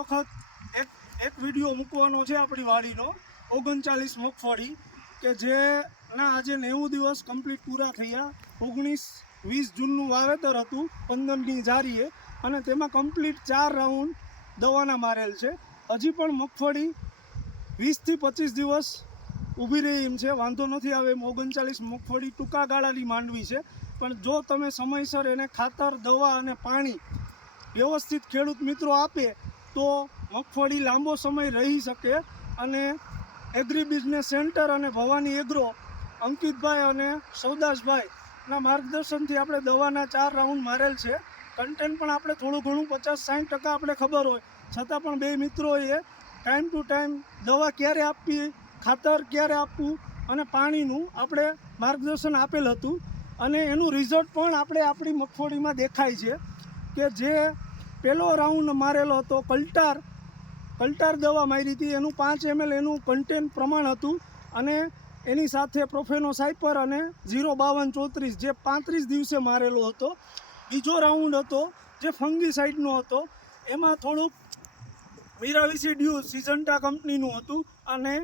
વખત એક વિડીયો મૂકવાનો છે આપણી વાડીનો 39 મગફળી કે જેના આજે 90 દિવસ કમ્પ્લીટ પૂરા થયા। 19-20 જૂનનું વાવેતર હતું 15ની જારીએ અને તેમાં કમ્પ્લીટ 4 રાઉન્ડ દવાના મારેલ છે। હજી પણ મગફળી 20 થી 25 દિવસ ઊભી રહી એમ છે, વાંધો નથી આવે એમ। 39 મગફળી ટૂંકા ગાળાની માંડવી છે, પણ જો તમે સમયસર એને ખાતર, દવા અને પાણી વ્યવસ્થિત ખેડૂત મિત્રો આપે તો મગફળી લાંબો સમય રહી શકે। અને એગ્રી બિઝનેસ સેન્ટર અને ભવાની એગ્રો અંકિતભાઈ અને સૌદાસભાઈના માર્ગદર્શનથી આપણે દવાના 4 રાઉન્ડ મારેલ છે। કન્ટેન્ટ પણ આપણે થોડું ઘણું 50-60% આપણે ખબર હોય છતાં પણ બે મિત્રોએ ટાઈમ ટુ ટાઈમ દવા ક્યારે આપવી, ખાતર ક્યારે આપવું અને પાણીનું આપણે માર્ગદર્શન આપેલ હતું। અને એનું રિઝલ્ટ પણ આપણે આપણી મગફળીમાં દેખાય છે કે જે પહેલો રાઉન્ડ મારેલો હતો કલ્ટાર દવા મારી હતી, એનું 5 ml એનું કન્ટેન્ટ પ્રમાણ હતું અને એની સાથે પ્રોફેનો સાઇપર અને 05234 જે 35 દિવસે મારેલો હતો। બીજો રાઉન્ડ હતો જે ફંગીસાઇડનો હતો, એમાં થોડુંક મિરાવિસિડ્યુ સિઝન્ટા કંપનીનું હતું અને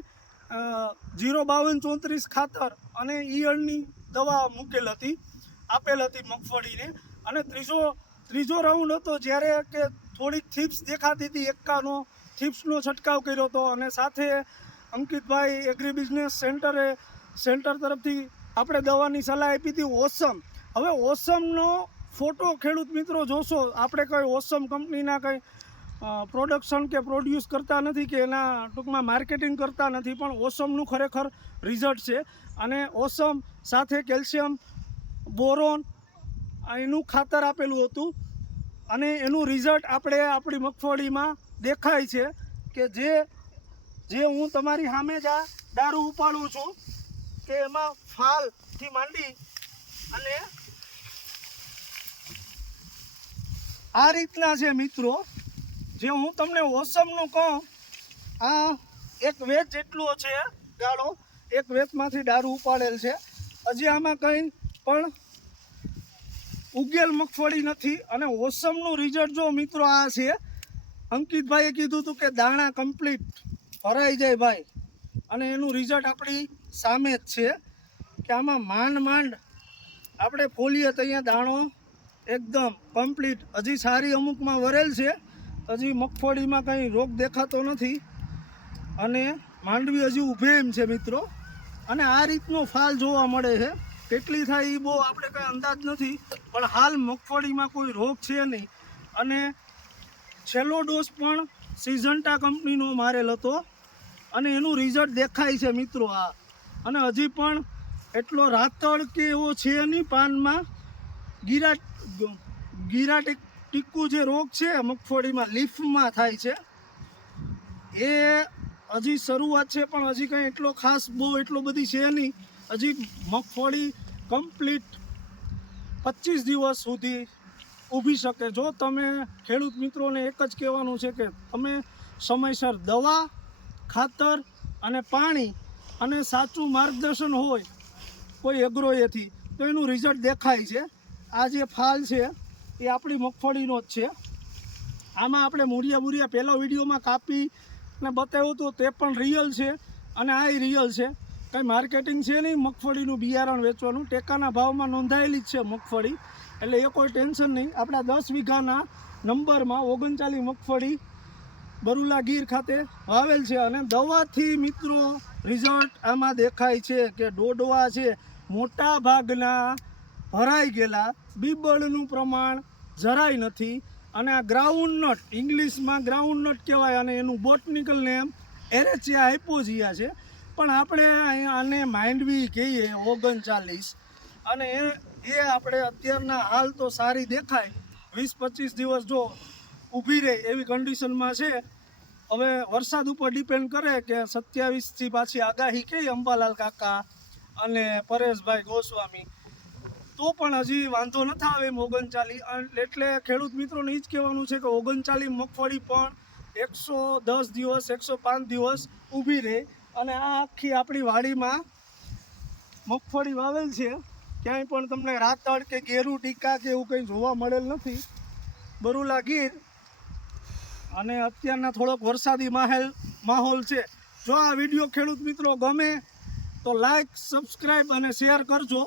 05234 ખાતર અને ઈયળની દવા મૂકેલ હતી, આપેલ હતી મગફળીને। અને ત્રીજો રાઉન્ડ હતો જ્યારે કે થોડીક થીપ્સ દેખાતી હતી, એકાનો થીપ્સનો છંટકાવ કર્યો હતો અને સાથે અંકિતભાઈ એગ્રી બિઝનેસ સેન્ટર તરફથી આપણે દવાની સલાહ આપી હતી ઓસમ। હવે ઓસમનો ફોટો ખેડૂત મિત્રો જોશો, આપણે કંઈ ઓસમ કંપનીના કંઈ પ્રોડક્શન કે પ્રોડ્યુસ કરતા નથી કે એના ટૂંકમાં માર્કેટિંગ કરતા નથી, પણ ઓસમનું ખરેખર રિઝલ્ટ છે। અને ઓસમ સાથે કેલ્શિયમ, બોરોન એનું ખાતર આપેલું હતું અને એનું રિઝલ્ટ આપણે આપણી મગફળીમાં દેખાય છે કે જે હું તમારી સામે જ આ દારૂ ઉપાડું છું કે એમાં ફાલથી માંડી અને આ રીતના છે મિત્રો। જે હું તમને ઓસમનું કહું, આ એક વેચ જેટલો છે ગાળો, એક વેચમાંથી દારૂ ઉપાડેલ છે। હજી આમાં કંઈ પણ ઉગેલ મગફળી નથી અને ઓસમનું રિઝલ્ટ જો મિત્રો આ છે। અંકિતભાઈએ કીધું હતું કે દાણા કમ્પ્લીટ ભરાઈ જાય ભાઈ, અને એનું રિઝલ્ટ આપણી સામે જ છે કે આમાં માંડ આપણે ફોલીએ તો અહીંયા દાણો એકદમ કમ્પ્લીટ, હજી સારી અમુકમાં વરેલ છે, હજી મગફળીમાં કંઈ રોગ દેખાતો નથી અને માંડવી હજી ઊભે એમ છે મિત્રો। અને આ રીતનો ફાલ જોવા મળે છે, કેટલી થાય એ બહુ આપણે કંઈ અંદાજ નથી, પણ હાલ મગફળીમાં કોઈ રોગ છે નહીં। અને છેલ્લો ડોઝ પણ સિઝન્ટા કંપનીનો મારેલ હતો અને એનું રિઝલ્ટ દેખાય છે મિત્રો આ। અને હજી પણ એટલો રાતળ કે એવો છે નહીં પાનમાં, ગીરા ટીક્કુ જે રોગ છે મગફળીમાં લીફમાં થાય છે એ હજી શરૂઆત છે, પણ હજી કંઈ એટલો ખાસ બહુ એટલો બધી છે નહીં। હજી મગફળી કમ્પ્લીટ 25 દિવસ સુધી ઊભી શકે। જો તમે ખેડૂત મિત્રોને એક જ કહેવાનું છે કે તમે સમયસર દવા, ખાતર અને પાણી અને સાચું માર્ગદર્શન હોય કોઈ એગ્રોએથી તો એનું રિઝલ્ટ દેખાય છે। આ જે ફાલ છે એ આપણી મગફળીનો જ છે। આમાં આપણે મૂળિયા પહેલા વિડીયોમાં કાપીને બતાવ્યું હતું, તે પણ રિયલ છે અને આ રિયલ છે, કંઈ માર્કેટિંગ છે નહીં મગફળીનું બિયારણ વેચવાનું, ટેકાના ભાવમાં નોંધાયેલી જ છે મગફળી, એટલે એ કોઈ ટેન્શન નહીં। આપણા 10 વીઘાના નંબરમાં 39 મગફળી બરુલા ગીર ખાતે વાવેલ છે અને દવાથી મિત્રો રિઝલ્ટ આમાં દેખાય છે કે ડોડવા છે મોટા ભાગના ભરાઈ ગયેલા, બીબળનું પ્રમાણ જરાય નથી અને આ ગ્રાઉન્ડનટ, ઇંગ્લિશમાં ગ્રાઉન્ડનટ કહેવાય અને એનું બોટનિકલ નેમ એરેચિયા હાઇપોજિયા છે, પણ આપણે આને માંડવી કહીએ 39 અને એ આપણે અત્યારના હાલ તો સારી દેખાય, 20-25 દિવસ જો ઊભી રહે એવી કન્ડિશનમાં છે। હવે વરસાદ ઉપર ડિપેન્ડ કરે કે 27થી પાછી આગાહી કહી અંબાલાલ કાકા અને પરેશભાઈ ગોસ્વામી, તો પણ હજી વાંધો નથી આવે એમ 39। એટલે ખેડૂત મિત્રોને એ જ કહેવાનું છે કે 39 મગફળી પણ 110 દિવસ 105 દિવસ ઊભી રહે। અને આ આખી આપણી વાડીમાં મગફળી વાવેલ છે, ક્યાંય પણ તમને રાતળ કે ગેરું ટીકા કે એવું કંઈ જોવા મળેલ નથી। બરુલા ગીર અને અત્યારના થોડોક વરસાદી માહોલ છે. જો આ વિડીયો ખેડૂત મિત્રો ગમે તો લાઈક, સબસ્ક્રાઈબ અને શેર કરજો.